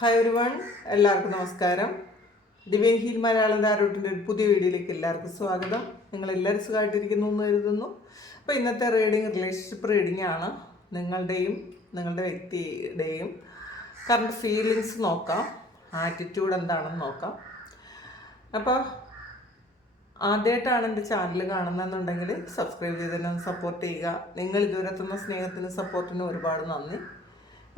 Hi everyone, എല്ലാവർക്കും നമസ്കാരം. ദിവ്യൻ heal Malayalam ധാരോട്ടിൻ്റെ ഒരു പുതിയ വീഡിയോയിലേക്ക് എല്ലാവർക്കും സ്വാഗതം. നിങ്ങളെല്ലാവരും സുഖമായിട്ടിരിക്കുന്നു എന്ന് കരുതുന്നു. അപ്പോൾ ഇന്നത്തെ റീഡിങ് റിലേഷൻഷിപ്പ് റീഡിംഗ് ആണ്. നിങ്ങളുടെ വ്യക്തിയുടെയും കറണ്ട് ഫീലിങ്സ് നോക്കാം, ആറ്റിറ്റ്യൂഡ് എന്താണെന്ന് നോക്കാം. അപ്പോൾ ആദ്യമായിട്ടാണ് എൻ്റെ ചാനൽ കാണുന്നതെന്നുണ്ടെങ്കിൽ സബ്സ്ക്രൈബ് ചെയ്തതിനെ ഒന്ന് സപ്പോർട്ട് ചെയ്യുക. നിങ്ങൾ ഇതുവരെ തന്ന സ്നേഹത്തിനും സപ്പോർട്ടിനും ഒരുപാട് നന്ദി.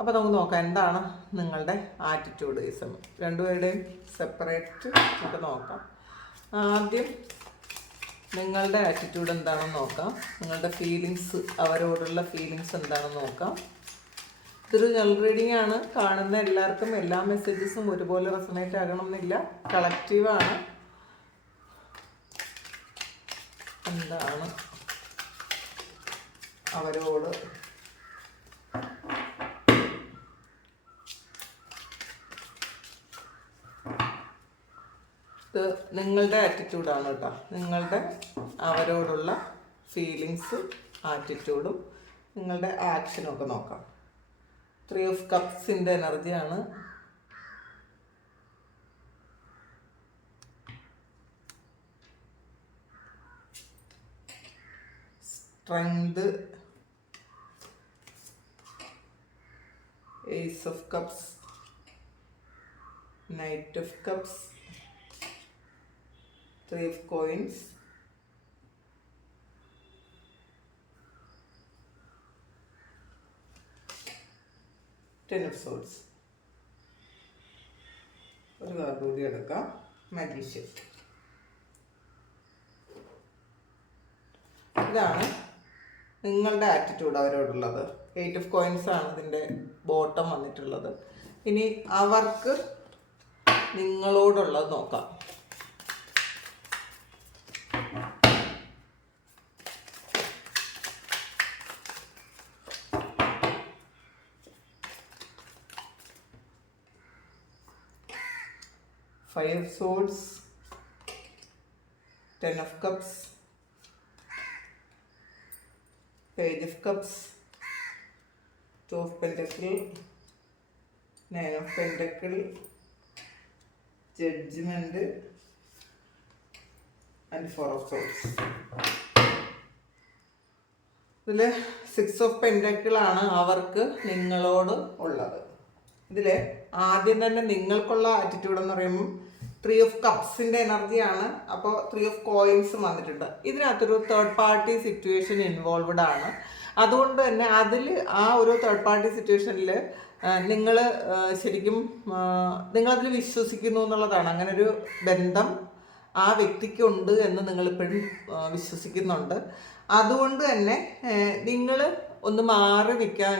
അപ്പോൾ നമുക്ക് നോക്കാം എന്താണ് നിങ്ങളുടെ ആറ്റിറ്റ്യൂഡ് ഈ സമയം. രണ്ടുപേരുടെയും സെപ്പറേറ്റ് നമുക്ക് നോക്കാം. ആദ്യം നിങ്ങളുടെ ആറ്റിറ്റ്യൂഡ് എന്താണെന്ന് നോക്കാം. നിങ്ങളുടെ ഫീലിങ്സ്, അവരോടുള്ള ഫീലിങ്സ് എന്താണെന്ന് നോക്കാം. ഇതൊരു ജനറൽ റീഡിംഗ് ആണ്. കാണുന്ന എല്ലാവർക്കും എല്ലാ മെസ്സേജസും ഒരുപോലെ റെസൊണേറ്റ് ആകണമെന്നില്ല. കളക്റ്റീവാണ്. എന്താണ് അവരോട് ഇത് നിങ്ങളുടെ ആറ്റിറ്റ്യൂഡാണ് കേട്ടോ. നിങ്ങളുടെ അവരോടുള്ള ഫീലിങ്സ്, ആറ്റിറ്റ്യൂഡും നിങ്ങളുടെ ആക്ഷനും ഒക്കെ നോക്കാം. 3 ഓഫ് കപ്സിൻ്റെ എനർജിയാണ്. Strength, ace of cups, knight of cups, 3 of coins, Ten of swords. ഒരു കാർഡ് കൂടി എടുക്കാം, മാജീഷ്യൻ. ഇതാണ് നിങ്ങളുടെ ആറ്റിറ്റ്യൂഡ് അവരോടുള്ളത്. 8 of coins ആണ് ഇതിൻ്റെ ബോട്ടം വന്നിട്ടുള്ളത്. ഇനി അവർക്ക് നിങ്ങളോടുള്ളത് നോക്കാം. Five of swords, 10 of cups, page of cups, 2 of pentacle, 9 of pentacle, judgment and 4 of swords. ഇതിൽ 6 of pentacle ആണ് അവർക്ക് നിങ്ങളോട് ഉള്ളത്. ഇതിൽ ആദ്യം തന്നെ നിങ്ങൾക്കുള്ള ആറ്റിറ്റ്യൂഡ് എന്ന് പറയുമ്പോൾ 3 of കപ്സിൻ്റെ എനർജിയാണ്. അപ്പോൾ 3 of കോയിൻസ് വന്നിട്ടുണ്ട്. ഇതിനകത്തൊരു തേർഡ് പാർട്ടി സിറ്റുവേഷൻ ഇൻവോൾവ്ഡ് ആണ്. അതുകൊണ്ട് തന്നെ അതിൽ ആ ഒരു തേർഡ് പാർട്ടി സിറ്റുവേഷനിൽ നിങ്ങൾ ശരിക്കും നിങ്ങളതിൽ വിശ്വസിക്കുന്നു എന്നുള്ളതാണ്. അങ്ങനൊരു ബന്ധം ആ വ്യക്തിക്കുണ്ട് എന്ന് നിങ്ങളിപ്പോഴും വിശ്വസിക്കുന്നുണ്ട്. അതുകൊണ്ട് തന്നെ നിങ്ങൾ ഒന്ന് മാറി നിൽക്കാൻ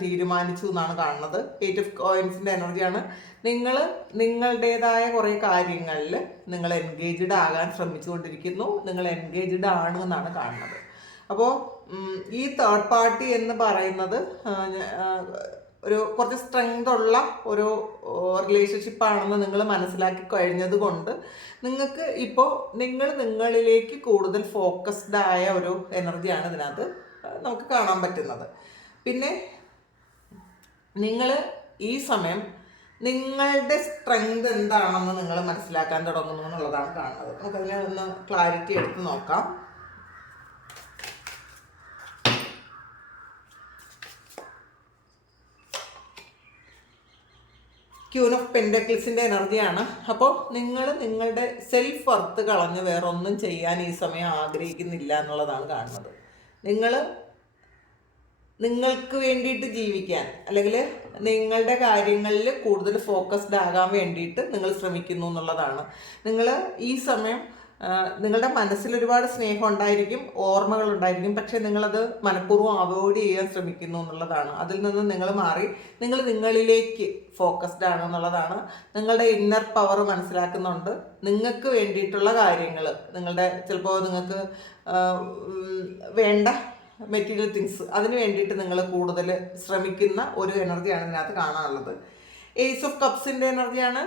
തീരുമാനിച്ചു എന്നാണ് കാണുന്നത്. 8 of കോയിൻസിൻ്റെ എനർജിയാണ്. നിങ്ങൾ നിങ്ങളുടേതായ കുറേ കാര്യങ്ങളിൽ നിങ്ങൾ എൻഗേജ്ഡ് ആകാൻ ശ്രമിച്ചുകൊണ്ടിരിക്കുന്നു. നിങ്ങൾ എൻഗേജ്ഡ് ആണ് എന്നാണ് കാണുന്നത്. അപ്പോൾ ഈ തേർഡ് പാർട്ടി എന്ന് പറയുന്നത് ഒരു കുറച്ച് സ്ട്രെങ്ത് ഉള്ള ഒരു റിലേഷൻഷിപ്പാണെന്ന് നിങ്ങൾ മനസ്സിലാക്കി കഴിഞ്ഞത് കൊണ്ട് നിങ്ങൾക്ക് ഇപ്പോൾ നിങ്ങളിലേക്ക് കൂടുതൽ ഫോക്കസ്ഡ് ആയ ഒരു എനർജിയാണ് ഇതിനകത്ത് നമുക്ക് കാണാൻ പറ്റുന്നത്. പിന്നെ നിങ്ങൾ ഈ സമയം നിങ്ങളുടെ സ്ട്രെങ്ത് എന്താണെന്ന് നിങ്ങൾ മനസ്സിലാക്കാൻ തുടങ്ങുന്നു എന്നുള്ളതാണ് കാണുന്നത്. നമുക്കതിനെ ഒന്ന് ക്ലാരിറ്റി എടുത്ത് നോക്കാം. ക്യൂൻ ഓഫ് പെൻഡക്കിൾസിൻ്റെ എനർജിയാണ്. അപ്പോൾ നിങ്ങളുടെ സെൽഫ് വർത്ത് കളഞ്ഞ് വേറെ ഒന്നും ചെയ്യാൻ ഈ സമയം ആഗ്രഹിക്കുന്നില്ല എന്നുള്ളതാണ് കാണുന്നത്. നിങ്ങൾക്ക് വേണ്ടിയിട്ട് ജീവിക്കാൻ, അല്ലെങ്കിൽ നിങ്ങളുടെ കാര്യങ്ങളിൽ കൂടുതൽ ഫോക്കസ്ഡ് ആകാൻ വേണ്ടിയിട്ട് നിങ്ങൾ ശ്രമിക്കുന്നു എന്നുള്ളതാണ്. നിങ്ങൾ ഈ സമയം നിങ്ങളുടെ മനസ്സിൽ ഒരുപാട് സ്നേഹം ഉണ്ടായിരിക്കും, ഓർമ്മകൾ ഉണ്ടായിരിക്കും, പക്ഷേ നിങ്ങളത് മനഃപൂർവ്വം അവോയ്ഡ് ചെയ്യാൻ ശ്രമിക്കുന്നു എന്നുള്ളതാണ്. അതിൽ നിന്ന് നിങ്ങൾ മാറി നിങ്ങളിലേക്ക് ഫോക്കസ്ഡ് ആണ് എന്നുള്ളതാണ്. നിങ്ങളുടെ ഇന്നർ പവർ മനസ്സിലാക്കുന്നുണ്ട്. നിങ്ങൾക്ക് വേണ്ടിയിട്ടുള്ള കാര്യങ്ങൾ, ചിലപ്പോൾ നിങ്ങൾക്ക് വേണ്ട മെറ്റീരിയൽ തിങ്സ്, അതിന് വേണ്ടിയിട്ട് നിങ്ങൾ കൂടുതൽ ശ്രമിക്കുന്ന ഒരു എനർജിയാണ് ഇതിനകത്ത് കാണാനുള്ളത്. ഏസ് ഓഫ് കപ്സിൻ്റെ എനർജിയാണ്.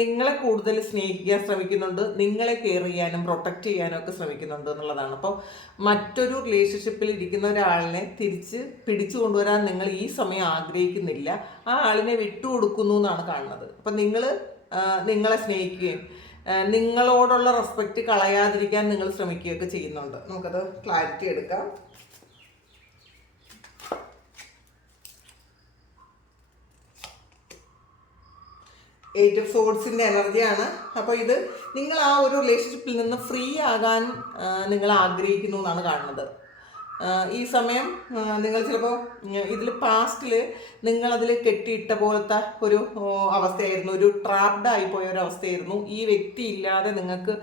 നിങ്ങളെ കൂടുതൽ സ്നേഹിക്കാൻ ശ്രമിക്കുന്നുണ്ട്, നിങ്ങളെ കെയർ ചെയ്യാനും പ്രൊട്ടക്റ്റ് ചെയ്യാനും ഒക്കെ ശ്രമിക്കുന്നുണ്ട് എന്നുള്ളതാണ്. അപ്പോൾ മറ്റൊരു റിലേഷൻഷിപ്പിൽ ഇരിക്കുന്ന ഒരാളിനെ തിരിച്ച് പിടിച്ചു കൊണ്ടുവരാൻ നിങ്ങൾ ഈ സമയം ആഗ്രഹിക്കുന്നില്ല, ആ ആളിനെ വിട്ടുകൊടുക്കുന്നു എന്നാണ് കാണുന്നത്. അപ്പം നിങ്ങളെ സ്നേഹിക്കുകയും നിങ്ങളോടുള്ള റെസ്പെക്റ്റ് കളയാതിരിക്കാൻ നിങ്ങൾ ശ്രമിക്കുകയൊക്കെ ചെയ്യുന്നുണ്ട്. നമുക്കത് ക്ലാരിറ്റി എടുക്കാം. എയ്റ്റ് ഓഫ് സോഡ്സിൻ്റെ എനർജിയാണ്. അപ്പോൾ ഇത് നിങ്ങൾ ആ ഒരു റിലേഷൻഷിപ്പിൽ നിന്ന് ഫ്രീ ആകാൻ നിങ്ങൾ ആഗ്രഹിക്കുന്നു എന്നാണ് കാണുന്നത്. ഈ സമയം നിങ്ങൾ ചിലപ്പോൾ ഇതിൽ പാസ്റ്റിൽ നിങ്ങളതിൽ കെട്ടിയിട്ട പോലത്തെ ഒരു അവസ്ഥയായിരുന്നു, ഒരു ട്രാപ്ഡ് ആയിപ്പോയ ഒരു അവസ്ഥയായിരുന്നു. ഈ വ്യക്തി ഇല്ലാതെ നിങ്ങൾക്ക്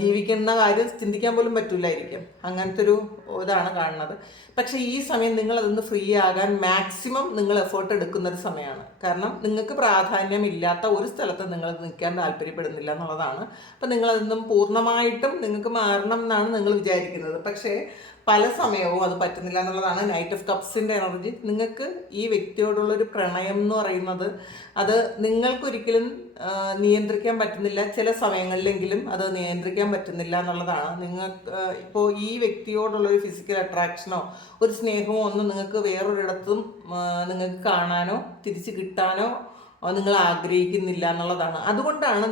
ജീവിക്കുന്ന കാര്യം ചിന്തിക്കാൻ പോലും പറ്റില്ലായിരിക്കും. അങ്ങനത്തെ ഒരു ഇതാണ് കാണുന്നത്. പക്ഷേ ഈ സമയം നിങ്ങളതൊന്ന് ഫ്രീ ആകാൻ മാക്സിമം നിങ്ങൾ എഫേർട്ട് എടുക്കുന്നൊരു സമയമാണ്. കാരണം നിങ്ങൾക്ക് പ്രാധാന്യമില്ലാത്ത ഒരു സ്ഥലത്ത് നിങ്ങൾ നിൽക്കാൻ താല്പര്യപ്പെടുന്നില്ല എന്നുള്ളതാണ്. അപ്പം നിങ്ങളതൊന്നും പൂർണ്ണമായിട്ടും നിങ്ങൾക്ക് മാറണം എന്നാണ് നിങ്ങൾ വിചാരിക്കുന്നത്. പക്ഷേ പല സമയവും അത് പറ്റുന്നില്ല എന്നുള്ളതാണ് നൈറ്റ് ഓഫ് കപ്സിൻ്റെ എനർജി. നിങ്ങൾക്ക് ഈ വ്യക്തിയോടുള്ളൊരു പ്രണയം എന്ന് പറയുന്നത് അത് നിങ്ങൾക്കൊരിക്കലും നിയന്ത്രിക്കാൻ പറ്റുന്നില്ല. ചില സമയങ്ങളിലെങ്കിലും അത് നിയന്ത്രിക്കാൻ പറ്റുന്നില്ല എന്നുള്ളതാണ്. നിങ്ങൾക്ക് ഇപ്പോൾ ഈ വ്യക്തിയോടുള്ളൊരു ഫിസിക്കൽ അട്രാക്ഷനോ ഒരു സ്നേഹമോ ഒന്നും നിങ്ങൾക്ക് വേറൊരിടത്തും നിങ്ങൾക്ക് കാണാനോ തിരിച്ച് കിട്ടാനോ നിങ്ങൾ ആഗ്രഹിക്കുന്നില്ല എന്നുള്ളതാണ്. അതുകൊണ്ടാണ്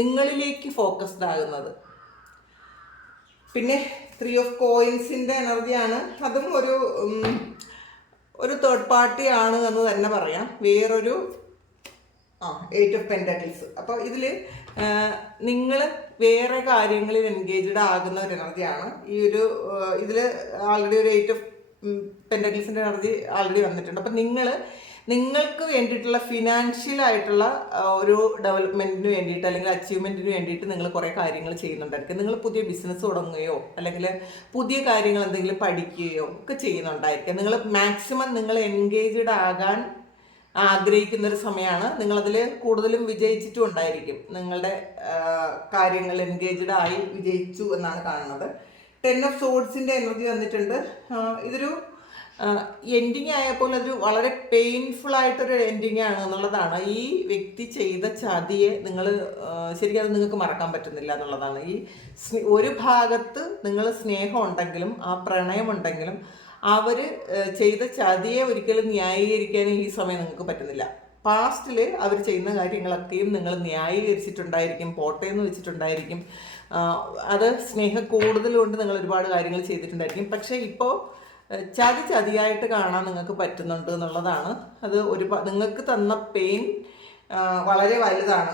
നിങ്ങളിലേക്ക് ഫോക്കസ്ഡ് ആകുന്നത്. പിന്നെ 3 ഓഫ് കോയിൻസിൻ്റെ എനർജിയാണ്. അതും ഒരു തേർഡ് പാർട്ടി ആണ് എന്ന് തന്നെ പറയാം. വേറൊരു 8 ഓഫ് പെൻറ്റാക്കിൾസ്. അപ്പോൾ ഇതിൽ നിങ്ങൾ വേറെ കാര്യങ്ങളിൽ എൻഗേജ്ഡ് ആകുന്ന ഒരു എനർജിയാണ്. ഇതിൽ ആൾറെഡി ഒരു 8 ഓഫ് പെൻറ്റാക്കിൾസിൻ്റെ എനർജി ആൾറെഡി വന്നിട്ടുണ്ട്. അപ്പം നിങ്ങൾക്ക് വേണ്ടിയിട്ടുള്ള ഫിനാൻഷ്യലായിട്ടുള്ള ഒരു ഡെവലപ്മെൻറ്റിന് വേണ്ടിയിട്ട് അല്ലെങ്കിൽ അച്ചീവ്മെൻറ്റിന് വേണ്ടിയിട്ട് നിങ്ങൾ കുറേ കാര്യങ്ങൾ ചെയ്യുന്നുണ്ടായിരിക്കും. നിങ്ങൾ പുതിയ ബിസിനസ് തുടങ്ങുകയോ അല്ലെങ്കിൽ പുതിയ കാര്യങ്ങൾ എന്തെങ്കിലും പഠിക്കുകയോ ഒക്കെ ചെയ്യുന്നുണ്ടായിരിക്കും. നിങ്ങൾ മാക്സിമം നിങ്ങൾ എൻഗേജ്ഡ് ആകാൻ ആഗ്രഹിക്കുന്നൊരു സമയമാണ്. നിങ്ങളതിൽ കൂടുതലും വിജയിച്ചിട്ടും ഉണ്ടായിരിക്കും. നിങ്ങളുടെ കാര്യങ്ങൾ എൻഗേജ്ഡ് ആയി വിജയിച്ചു എന്നാണ് കാണുന്നത്. 10 ഓഫ് സോഡ്സിൻ്റെ എനർജി വന്നിട്ടുണ്ട്. ഇതൊരു എൻഡിങ് ആയപ്പോൾ അതൊരു വളരെ പെയിൻഫുൾ ആയിട്ടൊരു എൻഡിങ് ആണ് എന്നുള്ളതാണ്. ഈ വ്യക്തി ചെയ്ത ചതിയെ ശരിക്കും അത് നിങ്ങൾക്ക് മറക്കാൻ പറ്റുന്നില്ല എന്നുള്ളതാണ്. ഒരു ഭാഗത്ത് നിങ്ങൾ സ്നേഹം ഉണ്ടെങ്കിലും ആ പ്രണയമുണ്ടെങ്കിലും അവർ ചെയ്ത ചതിയെ ഒരിക്കലും ന്യായീകരിക്കാൻ ഈ സമയം നിങ്ങൾക്ക് പറ്റുന്നില്ല. പാസ്റ്റിൽ അവർ ചെയ്യുന്ന കാര്യങ്ങളൊക്കെയും നിങ്ങൾ ന്യായീകരിച്ചിട്ടുണ്ടായിരിക്കും, പോട്ടേന്ന് വെച്ചിട്ടുണ്ടായിരിക്കും. അത് സ്നേഹം കൂടുതലുകൊണ്ട് നിങ്ങൾ ഒരുപാട് കാര്യങ്ങൾ ചെയ്തിട്ടുണ്ടായിരിക്കും. പക്ഷേ ഇപ്പോൾ ചതിയായിട്ട് കാണാൻ നിങ്ങൾക്ക് പറ്റുന്നുണ്ട് എന്നുള്ളതാണ്. അത് നിങ്ങൾക്ക് തന്ന പെയിൻ വളരെ വലുതാണ്.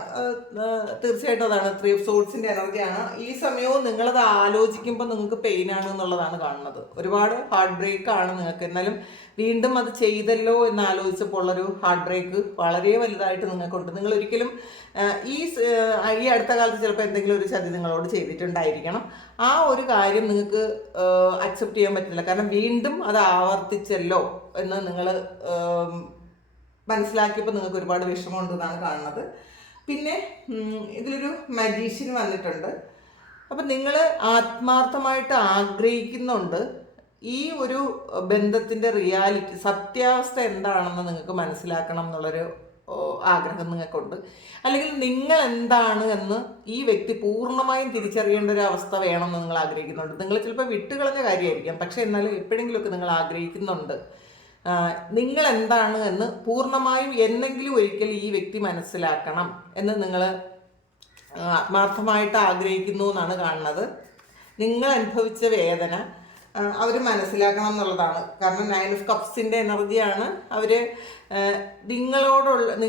തീർച്ചയായിട്ടും അതാണ് 3 ഓഫ് സോഡ്സിൻ്റെ എനർജിയാണ്. ഈ സമയവും നിങ്ങളത് ആലോചിക്കുമ്പോൾ നിങ്ങൾക്ക് പെയിനാണ് എന്നുള്ളതാണ് കാണുന്നത്. ഒരുപാട് ഹാർട്ട് ബ്രേക്ക് ആണ് നിങ്ങൾക്ക്. എന്നാലും വീണ്ടും അത് ചെയ്തല്ലോ എന്ന് ആലോചിച്ചപ്പോൾ ഉള്ളൊരു ഹാർട്ട് ബ്രേക്ക് വളരെ വലുതായിട്ട് നിങ്ങൾക്കുണ്ട്. നിങ്ങൾ ഒരിക്കലും ഈ അടുത്ത കാലത്ത് ചിലപ്പോൾ എന്തെങ്കിലും ഒരു ചതി നിങ്ങളോട് ചെയ്തിട്ടുണ്ടായിരിക്കണം. ആ ഒരു കാര്യം നിങ്ങൾക്ക് അക്സെപ്റ്റ് ചെയ്യാൻ പറ്റില്ല. കാരണം വീണ്ടും അത് ആവർത്തിച്ചല്ലോ എന്ന് നിങ്ങൾ മനസ്സിലാക്കിയപ്പോൾ നിങ്ങൾക്ക് ഒരുപാട് വിഷമമുണ്ടെന്നാണ് കാണുന്നത്. പിന്നെ ഇതിലൊരു മജീഷ്യൻ വന്നിട്ടുണ്ട്. അപ്പം നിങ്ങൾ ആത്മാർത്ഥമായിട്ട് ആഗ്രഹിക്കുന്നുണ്ട് ഈ ഒരു ബന്ധത്തിൻ്റെ റിയാലിറ്റി, സത്യാവസ്ഥ എന്താണെന്ന് നിങ്ങൾക്ക് മനസ്സിലാക്കണം എന്നുള്ളൊരു ആഗ്രഹം നിങ്ങൾക്കുണ്ട്. അല്ലെങ്കിൽ നിങ്ങൾ എന്താണ് എന്ന് ഈ വ്യക്തി പൂർണ്ണമായും തിരിച്ചറിയേണ്ട ഒരു അവസ്ഥ വേണമെന്ന് നിങ്ങൾ ആഗ്രഹിക്കുന്നുണ്ട്. നിങ്ങൾ ചിലപ്പോൾ വിട്ടുകളഞ്ഞ കാര്യമായിരിക്കാം, പക്ഷേ എന്നാലും എപ്പോഴെങ്കിലുമൊക്കെ നിങ്ങൾ ആഗ്രഹിക്കുന്നുണ്ട് നിങ്ങൾ എന്താണ് എന്ന് പൂർണ്ണമായും എന്നെങ്കിലും ഒരിക്കൽ ഈ വ്യക്തി മനസ്സിലാക്കണം എന്ന് നിങ്ങൾ ആത്മാർത്ഥമായിട്ട് ആഗ്രഹിക്കുന്നു എന്നാണ് കാണുന്നത്. നിങ്ങൾ അനുഭവിച്ച വേദന അവർ മനസ്സിലാക്കണം എന്നുള്ളതാണ്. കാരണം 9 ഓഫ് കപ്സിൻ്റെ എനർജിയാണ്. അവർ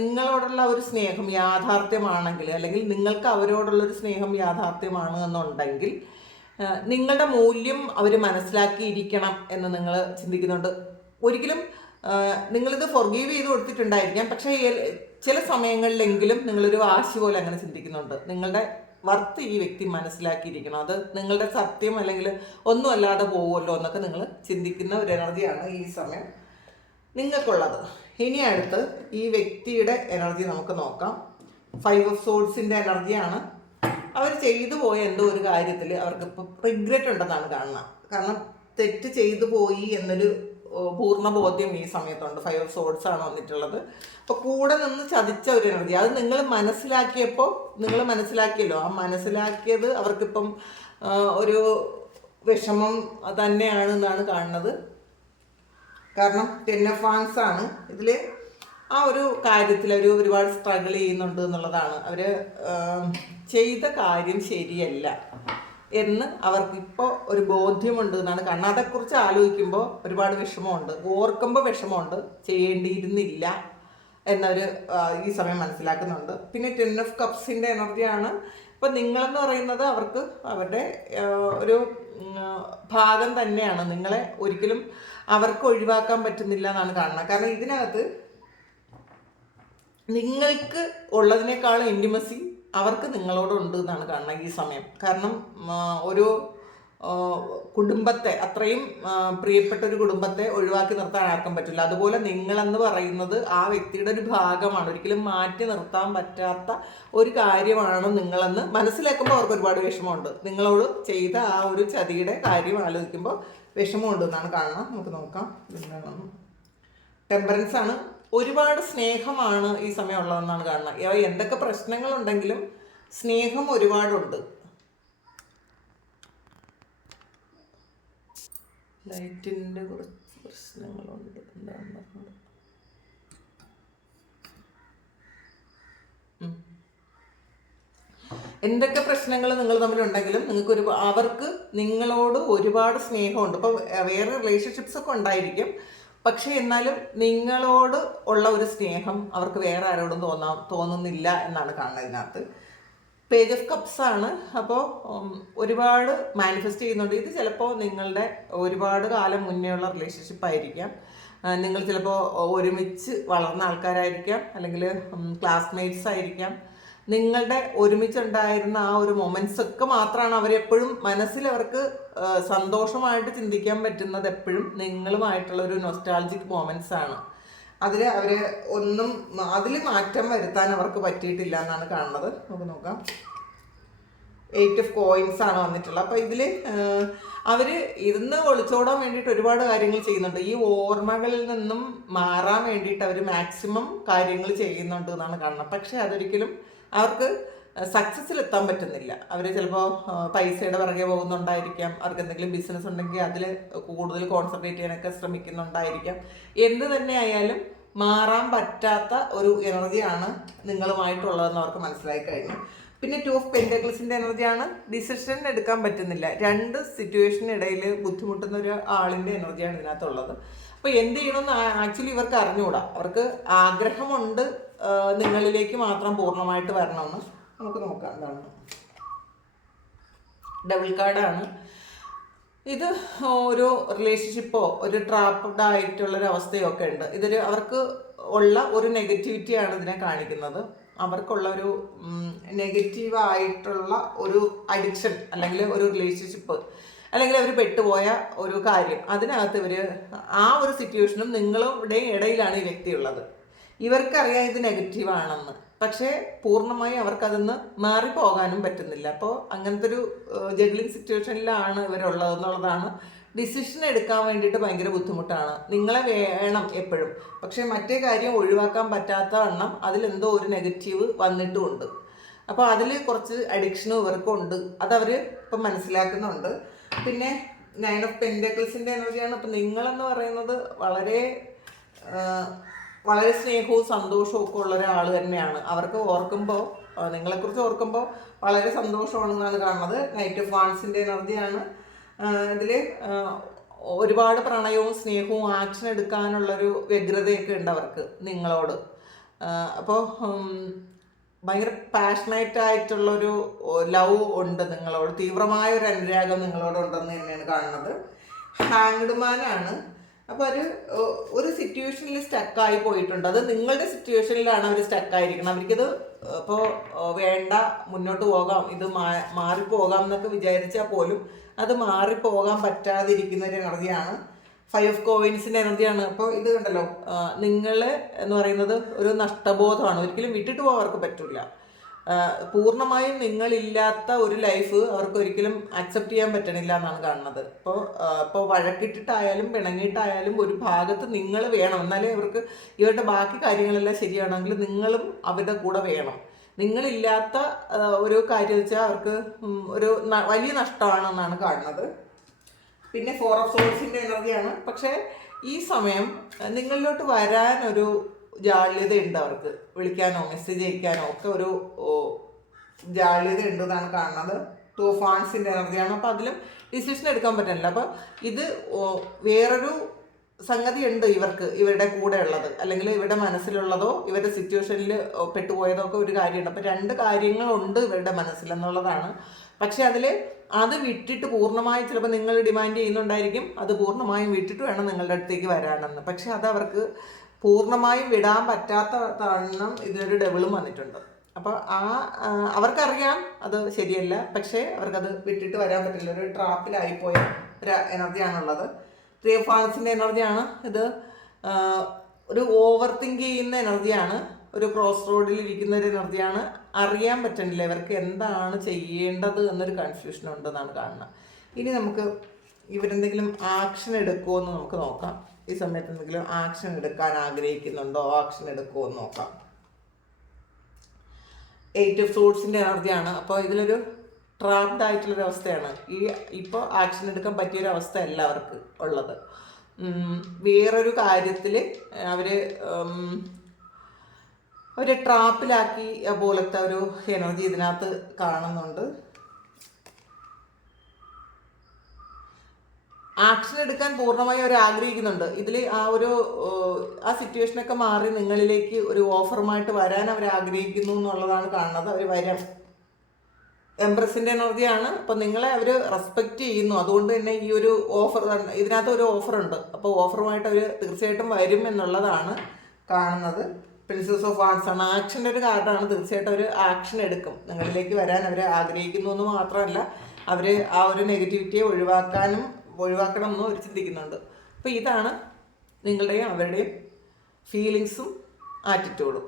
നിങ്ങളോടുള്ള ഒരു സ്നേഹം യാഥാർത്ഥ്യമാണെങ്കിൽ, അല്ലെങ്കിൽ നിങ്ങൾക്ക് അവരോടുള്ളൊരു സ്നേഹം യാഥാർത്ഥ്യമാണ് എന്നുണ്ടെങ്കിൽ നിങ്ങളുടെ മൂല്യം അവർ മനസ്സിലാക്കിയിരിക്കണം എന്ന് നിങ്ങൾ ചിന്തിക്കുന്നുണ്ട്. ഒരിക്കലും നിങ്ങളിത് ഫൊർഗീവ് ചെയ്ത് കൊടുത്തിട്ടുണ്ടായിരിക്കാം, പക്ഷേ ചില സമയങ്ങളിലെങ്കിലും നിങ്ങളൊരു വാശി പോലെ അങ്ങനെ ചിന്തിക്കുന്നുണ്ട്. നിങ്ങളുടെ വർത്ത് ഈ വ്യക്തി മനസ്സിലാക്കിയിരിക്കണം. അത് നിങ്ങളുടെ സത്യം അല്ലെങ്കിൽ ഒന്നും അല്ലാതെ പോകുമല്ലോ എന്നൊക്കെ നിങ്ങൾ ചിന്തിക്കുന്ന ഒരു എനർജിയാണ് ഈ സമയം നിങ്ങൾക്കുള്ളത്. ഇനി അടുത്ത് ഈ വ്യക്തിയുടെ എനർജി നമുക്ക് നോക്കാം. 5 ഓഫ് സോഡ്സിൻ്റെ എനർജിയാണ്. അവർ ചെയ്തു പോയ എന്തോ ഒരു കാര്യത്തിൽ അവർക്ക് ഇപ്പോൾ റിഗ്രറ്റ് ഉണ്ടെന്നാണ് കാണുന്നത്. കാരണം തെറ്റ് ചെയ്തു പോയി എന്നൊരു പൂർണ്ണ ബോധ്യം ഈ സമയത്തുണ്ട്. 5 ഓഫ് സോഡ്സ് ആണ് വന്നിട്ടുള്ളത്. അപ്പോൾ കൂടെ നിന്ന് ചതിച്ച ഒരു എനർജി, അത് നിങ്ങൾ മനസ്സിലാക്കിയല്ലോ, ആ മനസ്സിലാക്കിയത് അവർക്കിപ്പം ഒരു വിഷമം തന്നെയാണ് എന്നാണ് കാണുന്നത്. കാരണം 10 ഓഫ് വാൻസ് ആണ് ഇതിൽ. ആ ഒരു കാര്യത്തിൽ അവർ ഒരുപാട് സ്ട്രഗിൾ ചെയ്യുന്നുണ്ട് എന്നുള്ളതാണ്. അവർ ചെയ്ത കാര്യം ശരിയല്ല എന്ന് അവർക്കിപ്പോൾ ഒരു ബോധ്യമുണ്ട് എന്നാണ് കാണുന്നത്. അതേക്കുറിച്ച് ആലോചിക്കുമ്പോൾ ഒരുപാട് വിഷമമുണ്ട്, ഓർക്കുമ്പോൾ വിഷമമുണ്ട്, ചെയ്യേണ്ടിയിരുന്നില്ല എന്നവർ ഈ സമയം മനസ്സിലാക്കുന്നുണ്ട്. പിന്നെ 10 ഓഫ് കപ്സിൻ്റെ എനർജിയാണ്. ഇപ്പം നിങ്ങളെന്ന് പറയുന്നത് അവർക്ക് അവരുടെ ഒരു ഭാഗം തന്നെയാണ്. നിങ്ങളെ ഒരിക്കലും അവർക്ക് ഒഴിവാക്കാൻ പറ്റുന്നില്ല എന്നാണ് കാണുന്നത്. കാരണം ഇതിനകത്ത് നിങ്ങൾക്ക് ഉള്ളതിനേക്കാളും ഇൻറ്റിമസി അവർക്ക് നിങ്ങളോടുണ്ട് എന്നാണ് കാണുന്നത് ഈ സമയം. കാരണം ഒരു കുടുംബത്തെ, അത്രയും പ്രിയപ്പെട്ട ഒരു കുടുംബത്തെ ഒഴിവാക്കി നിർത്താൻ ആർക്കും പറ്റില്ല. അതുപോലെ നിങ്ങളെന്ന് പറയുന്നത് ആ വ്യക്തിയുടെ ഒരു ഭാഗമാണ്, ഒരിക്കലും മാറ്റി നിർത്താൻ പറ്റാത്ത ഒരു കാര്യമാണ് നിങ്ങളെന്ന് മനസ്സിലാക്കുമ്പോൾ അവർക്ക് ഒരുപാട് വിഷമമുണ്ട്. നിങ്ങളോട് ചെയ്ത ആ ഒരു ചതിയുടെ കാര്യം ആലോചിക്കുമ്പോൾ വിഷമമുണ്ട് എന്നാണ് കാണുന്നത്. നമുക്ക് നോക്കാം എന്താണെന്ന്. ടെമ്പറൻസ് ആണ്. ഒരുപാട് സ്നേഹമാണ് ഈ സമയം ഉള്ളതെന്നാണ് കാണുന്നത്. എന്തൊക്കെ പ്രശ്നങ്ങളുണ്ടെങ്കിലും സ്നേഹം ഒരുപാടുണ്ട്. ലൈറ്റിൻ്റെ കുറച്ച് പ്രശ്നങ്ങളുണ്ട്. എന്താണെന്ന് പറഞ്ഞത് എന്തൊക്കെ പ്രശ്നങ്ങൾ നിങ്ങൾ തമ്മിലുണ്ടെങ്കിലും അവർക്ക് നിങ്ങളോട് ഒരുപാട് സ്നേഹമുണ്ട്. ഇപ്പോൾ വേറെ റിലേഷൻഷിപ്സൊക്കെ ഉണ്ടായിരിക്കും, പക്ഷേ എന്നാലും നിങ്ങളോട് ഉള്ള ഒരു സ്നേഹം അവർക്ക് വേറെ ആരോടും തോന്നുന്നില്ല എന്നാണ് കാണുന്നത് ഇതിനകത്ത്. പേജ് ഓഫ് കപ്സ് ആണ്. അപ്പോൾ ഒരുപാട് മാനിഫെസ്റ്റ് ചെയ്യുന്നുണ്ട്. ഇത് ചിലപ്പോൾ നിങ്ങളുടെ ഒരുപാട് കാലം മുന്നേ ഉള്ള റിലേഷൻഷിപ്പ് ആയിരിക്കാം. നിങ്ങൾ ചിലപ്പോൾ ഒരുമിച്ച് വളർന്ന ആൾക്കാരായിരിക്കാം, അല്ലെങ്കിൽ ക്ലാസ്മേറ്റ്സ് ആയിരിക്കാം. നിങ്ങളുടെ ഒരുമിച്ചുണ്ടായിരുന്ന ആ ഒരു മൊമെൻറ്റ്സ് ഒക്കെ മാത്രമാണ് അവരെപ്പോഴും മനസ്സിൽ അവർക്ക് സന്തോഷമായിട്ട് ചിന്തിക്കാൻ പറ്റുന്നത്. എപ്പോഴും നിങ്ങളുമായിട്ടുള്ള ഒരു നൊസ്റ്റാൾജിക് മൊമെൻറ്റ്സ് ആണ്. അതിൽ അതിൽ മാറ്റം വരുത്താൻ അവർക്ക് പറ്റിയിട്ടില്ല എന്നാണ് കാണുന്നത്. നമുക്ക് നോക്കാം. 8 ഓഫ് കോയിൻസ് ആണ് വന്നിട്ടുള്ളത്. അപ്പോൾ ഇതിൽ അവർ ഇരുന്ന് ഒളിച്ചോടാൻ വേണ്ടിയിട്ട് ഒരുപാട് കാര്യങ്ങൾ ചെയ്യുന്നുണ്ട്. ഈ ഓർമ്മകളിൽ നിന്നും മാറാൻ വേണ്ടിയിട്ട് അവർ മാക്സിമം കാര്യങ്ങൾ ചെയ്യുന്നുണ്ട് എന്നാണ് കാണുന്നത്. പക്ഷേ അതൊരിക്കലും അവർക്ക് സക്സസ്സിലെത്താൻ പറ്റുന്നില്ല. അവർ ചിലപ്പോൾ പൈസയുടെ പിറകെ പോകുന്നുണ്ടായിരിക്കാം, അവർക്ക് എന്തെങ്കിലും ബിസിനസ് ഉണ്ടെങ്കിൽ അതിൽ കൂടുതൽ കോൺസെൻട്രേറ്റ് ചെയ്യാനൊക്കെ ശ്രമിക്കുന്നുണ്ടായിരിക്കാം. എന്ത് തന്നെ ആയാലും മാറാൻ പറ്റാത്ത ഒരു എനർജിയാണ് നിങ്ങളുമായിട്ടുള്ളതെന്ന് അവർക്ക് മനസ്സിലായി കഴിഞ്ഞു. പിന്നെ 2 ഓഫ് പെൻറ്റക്കിൾസിൻ്റെ എനർജിയാണ്. ഡിസിഷൻ എടുക്കാൻ പറ്റുന്നില്ല. 2 സിറ്റുവേഷനിടയിൽ ബുദ്ധിമുട്ടുന്ന ഒരു ആളിൻ്റെ എനർജിയാണ് ഇതിനകത്തുള്ളത്. അപ്പോൾ എന്ത് ചെയ്യണമെന്ന് ആക്ച്വലി ഇവർക്ക് അറിഞ്ഞുകൂടാ. അവർക്ക് ആഗ്രഹമുണ്ട് നിങ്ങളിലേക്ക് മാത്രം പൂർണ്ണമായിട്ട് വരണമെന്ന്. നമുക്ക് നോക്കാം എന്താണ്. ഡബിൾ കാർഡാണ് ഇത്. ഒരു റിലേഷൻഷിപ്പോ ഒരു ട്രാപ്ഡ് ആയിട്ടുള്ളൊരു അവസ്ഥയൊക്കെ ഉണ്ട്. ഇതൊരു അവർക്ക് ഉള്ള ഒരു നെഗറ്റിവിറ്റിയാണ് ഇതിനെ കാണിക്കുന്നത്. അവർക്കുള്ള ഒരു നെഗറ്റീവായിട്ടുള്ള ഒരു അഡിക്ഷൻ, അല്ലെങ്കിൽ ഒരു റിലേഷൻഷിപ്പ്, അല്ലെങ്കിൽ അവർ പെട്ടുപോയ ഒരു കാര്യം, അതിനകത്ത് ഇവർ ആ ഒരു സിറ്റുവേഷനും നിങ്ങളുടെയും ഇടയിലാണ് ഈ വ്യക്തി ഉള്ളത്. ഇവർക്കറിയാം ഇത് നെഗറ്റീവാണെന്ന്, പക്ഷേ പൂർണ്ണമായി അവർക്കതിന്ന് മാറിപ്പോകാനും പറ്റുന്നില്ല. അപ്പോൾ അങ്ങനത്തെ ഒരു ജഗ്ലിംഗ് സിറ്റുവേഷനിലാണ് ഇവരുള്ളതെന്നുള്ളതാണ്. ഡിസിഷൻ എടുക്കാൻ വേണ്ടിയിട്ട് ഭയങ്കര ബുദ്ധിമുട്ടാണ്. നിങ്ങളെ വേണം എപ്പോഴും, പക്ഷേ മറ്റേ കാര്യം ഒഴിവാക്കാൻ പറ്റാത്ത വണ്ണം അതിലെന്തോ ഒരു നെഗറ്റീവ് വന്നിട്ടുമുണ്ട്. അപ്പോൾ അതിൽ കുറച്ച് അഡിക്ഷനും ഇവർക്കുണ്ട്. അതവർ ഇപ്പം മനസ്സിലാക്കുന്നുണ്ട്. പിന്നെ 9 ഓഫ് പെൻറ്റക്കിൾസിൻ്റെ എനർജിയാണ്. അപ്പം നിങ്ങളെന്ന് പറയുന്നത് വളരെ സ്നേഹവും സന്തോഷവും ഒക്കെ ഉള്ള ഒരാൾ തന്നെയാണ്. അവർക്ക് ഓർക്കുമ്പോൾ, നിങ്ങളെക്കുറിച്ച് ഓർക്കുമ്പോൾ വളരെ സന്തോഷമാണെന്നാണ് കാണുന്നത്. നൈറ്റ് ഓഫ് വാൻസിൻ്റെ എനർജിയാണ്. ഇതിൽ ഒരുപാട് പ്രണയവും സ്നേഹവും ആക്ഷൻ എടുക്കാനുള്ളൊരു വ്യഗ്രതയൊക്കെ ഉണ്ട് അവർക്ക് നിങ്ങളോട്. അപ്പോൾ ഭയങ്കര പാഷനേറ്റ് ആയിട്ടുള്ളൊരു ലവ് ഉണ്ട് നിങ്ങളോട്, തീവ്രമായ ഒരു അനുരാഗം നിങ്ങളോടുണ്ടെന്ന് തന്നെയാണ് കാണുന്നത്. ഹാങ്ഡ് മാനാണ്. അപ്പോൾ ഒരു സിറ്റുവേഷനിൽ സ്റ്റക്കായി പോയിട്ടുണ്ട്. അത് നിങ്ങളുടെ സിറ്റുവേഷനിലാണ് അവർ സ്റ്റക്കായിരിക്കണം. അവർക്കിത് ഇപ്പോൾ വേണ്ട, മുന്നോട്ട് പോകാം, ഇത് മാറിപ്പോകാം എന്നൊക്കെ വിചാരിച്ചാൽ പോലും അത് മാറിപ്പോകാൻ പറ്റാതിരിക്കുന്ന ഒരു എനർജിയാണ്. 5 ഓഫ് കോയിൻസിൻ്റെ എനർജിയാണ്. അപ്പോൾ ഇത് കണ്ടല്ലോ, നിങ്ങൾ എന്ന് പറയുന്നത് ഒരു നഷ്ടബോധമാണ്. ഒരിക്കലും വിട്ടിട്ട് പോകാൻ അവർക്ക് പറ്റില്ല. പൂർണ്ണമായും നിങ്ങളില്ലാത്ത ഒരു ലൈഫ് അവർക്ക് ഒരിക്കലും അക്സെപ്റ്റ് ചെയ്യാൻ പറ്റണില്ല എന്നാണ് കാണുന്നത്. ഇപ്പോൾ വഴക്കിട്ടിട്ടായാലും പിണങ്ങിയിട്ടായാലും ഒരു ഭാഗത്ത് നിങ്ങൾ വേണം, എന്നാലേ അവർക്ക് ഇവരുടെ ബാക്കി കാര്യങ്ങളെല്ലാം ശരിയാണെങ്കിൽ നിങ്ങളും അവരുടെ കൂടെ വേണം. നിങ്ങളില്ലാത്ത ഒരു കാര്യം വെച്ചാൽ അവർക്ക് ഒരു വലിയ നഷ്ടമാണെന്നാണ് കാണുന്നത്. പിന്നെ 4 ഓഫ് സോൾസിൻ്റെ എനർജിയാണ്. പക്ഷേ ഈ സമയം നിങ്ങളിലോട്ട് വരാനൊരു ജാള്യത ഉണ്ട് അവർക്ക്. വിളിക്കാനോ മെസ്സേജ് അയക്കാനോ ഒക്കെ ഒരു ജാള്യത ഉണ്ടെന്നാണ് കാണുന്നത്. 2 ഓഫ് വാൻസിൻ്റെ എനർജിയാണ്. അപ്പോൾ അതിലും ഡിസിഷൻ എടുക്കാൻ പറ്റില്ല. അപ്പോൾ ഇത് വേറൊരു സംഗതി ഉണ്ട് ഇവർക്ക്, ഇവരുടെ കൂടെ ഉള്ളത്, അല്ലെങ്കിൽ ഇവരുടെ മനസ്സിലുള്ളതോ ഇവരുടെ സിറ്റുവേഷനിൽ പെട്ടുപോയതോ ഒക്കെ ഒരു കാര്യമുണ്ട്. അപ്പോൾ 2 കാര്യങ്ങളുണ്ട് ഇവരുടെ മനസ്സിലെന്നുള്ളതാണ്. പക്ഷെ അത് വിട്ടിട്ട് പൂർണ്ണമായും ചിലപ്പോൾ നിങ്ങൾ ഡിമാൻഡ് ചെയ്യുന്നുണ്ടായിരിക്കും അത് പൂർണ്ണമായും വിട്ടിട്ട് വേണം നിങ്ങളുടെ അടുത്തേക്ക് വരാനെന്ന്. പക്ഷെ അത് അവർക്ക് പൂർണ്ണമായും വിടാൻ പറ്റാത്ത കാരണം ഇതിനൊരു ഡബിളും വന്നിട്ടുണ്ട്. അപ്പോൾ അവർക്കറിയാം അത് ശരിയല്ല, പക്ഷേ അവർക്കത് വിട്ടിട്ട് വരാൻ പറ്റില്ല. ഒരു ട്രാപ്പിലായിപ്പോയ ഒരു എനർജിയാണുള്ളത്. 3 ഓഫ് വാൻസിൻ്റെ എനർജിയാണ് ഇത്. ഒരു ഓവർ തിങ്ക് ചെയ്യുന്ന എനർജിയാണ്, ഒരു ക്രോസ് റോഡിൽ ഇരിക്കുന്ന ഒരു എനർജിയാണ്. അറിയാൻ പറ്റണില്ല ഇവർക്ക് എന്താണ് ചെയ്യേണ്ടത് എന്നൊരു കൺഫ്യൂഷൻ ഉണ്ടെന്നാണ് കാണുന്നത്. ഇനി നമുക്ക് ഇവരെന്തെങ്കിലും ആക്ഷൻ എടുക്കുമോ എന്ന് നമുക്ക് നോക്കാം. ഈ സമയത്ത് എന്തെങ്കിലും ആക്ഷൻ എടുക്കാൻ ആഗ്രഹിക്കുന്നുണ്ടോ, ആക്ഷൻ എടുക്കുമോ എന്ന് നോക്കാം. 8 ഓഫ് സോർഡ്സിൻ്റെ എനർജിയാണ്. അപ്പോൾ ഇതിലൊരു ട്രാപ്ഡ് ആയിട്ടുള്ളൊരു അവസ്ഥയാണ്. ഇപ്പോൾ ആക്ഷൻ എടുക്കാൻ പറ്റിയൊരവസ്ഥ അല്ല അവർക്ക് ഉള്ളത്. വേറൊരു കാര്യത്തിൽ അവരെ ട്രാപ്പിലാക്കി പോലത്തെ ഒരു എനർജി ഇതിനകത്ത് കാണുന്നുണ്ട്. ആക്ഷൻ എടുക്കാൻ പൂർണ്ണമായും അവർ ആഗ്രഹിക്കുന്നുണ്ട്. ഇതിൽ ആ സിറ്റുവേഷനൊക്കെ മാറി നിങ്ങളിലേക്ക് ഒരു ഓഫറുമായിട്ട് വരാൻ അവർ ആഗ്രഹിക്കുന്നു എന്നുള്ളതാണ് കാണുന്നത്. അവർ വരാം. എംപ്രസിൻ്റെ എനർജിയാണ്. അപ്പോൾ നിങ്ങളെ അവർ റെസ്പെക്റ്റ് ചെയ്യുന്നു. അതുകൊണ്ട് തന്നെ ഈ ഒരു ഓഫർ, ഇതിനകത്ത് ഒരു ഓഫറുണ്ട്. അപ്പോൾ ഓഫറുമായിട്ട് അവർ തീർച്ചയായിട്ടും വരും എന്നുള്ളതാണ് കാണുന്നത്. പ്രിൻസസ് ഓഫ് വാൻസ് ആണ്. ആക്ഷൻ്റെ ഒരു കാർഡാണ്. തീർച്ചയായിട്ടും അവർ ആക്ഷൻ എടുക്കും. നിങ്ങളിലേക്ക് വരാൻ അവർ ആഗ്രഹിക്കുന്നു എന്ന് മാത്രമല്ല, അവർ ആ ഒരു നെഗറ്റിവിറ്റിയെ ഒഴിവാക്കണമെന്നും അവർ ചിന്തിക്കുന്നുണ്ട്. അപ്പോൾ ഇതാണ് നിങ്ങളുടെയും അവരുടെയും ഫീലിങ്സും ആറ്റിറ്റ്യൂഡും.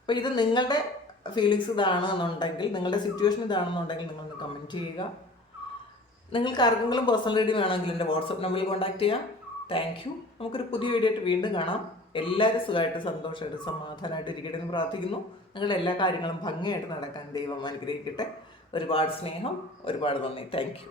അപ്പോൾ ഇത് നിങ്ങളുടെ ഫീലിങ്സ് ഇതാണെന്നുണ്ടെങ്കിൽ, നിങ്ങളുടെ സിറ്റുവേഷൻ ഇതാണെന്നുണ്ടെങ്കിൽ നിങ്ങളൊന്ന് കമൻറ്റ് ചെയ്യുക. നിങ്ങൾക്ക് ആർക്കെങ്കിലും പേഴ്സണൽ റീഡിംഗ് വേണമെങ്കിൽ എൻ്റെ വാട്സപ്പ് നമ്പറിൽ കോൺടാക്ട് ചെയ്യാം. Thank you. നമുക്കൊരു പുതിയ വീഡിയോ ആയിട്ട് വീണ്ടും കാണാം. എല്ലാവരും സുഖമായിട്ട് സന്തോഷമായിട്ട് സമാധാനമായിട്ട് ഇരിക്കട്ടെ എന്ന് പ്രാർത്ഥിക്കുന്നു. നിങ്ങളുടെ എല്ലാ കാര്യങ്ങളും ഭംഗിയായിട്ട് നടക്കാൻ ദൈവം അനുഗ്രഹിക്കട്ടെ. ഒരുപാട് സ്നേഹം, ഒരുപാട് നന്ദി. Thank you.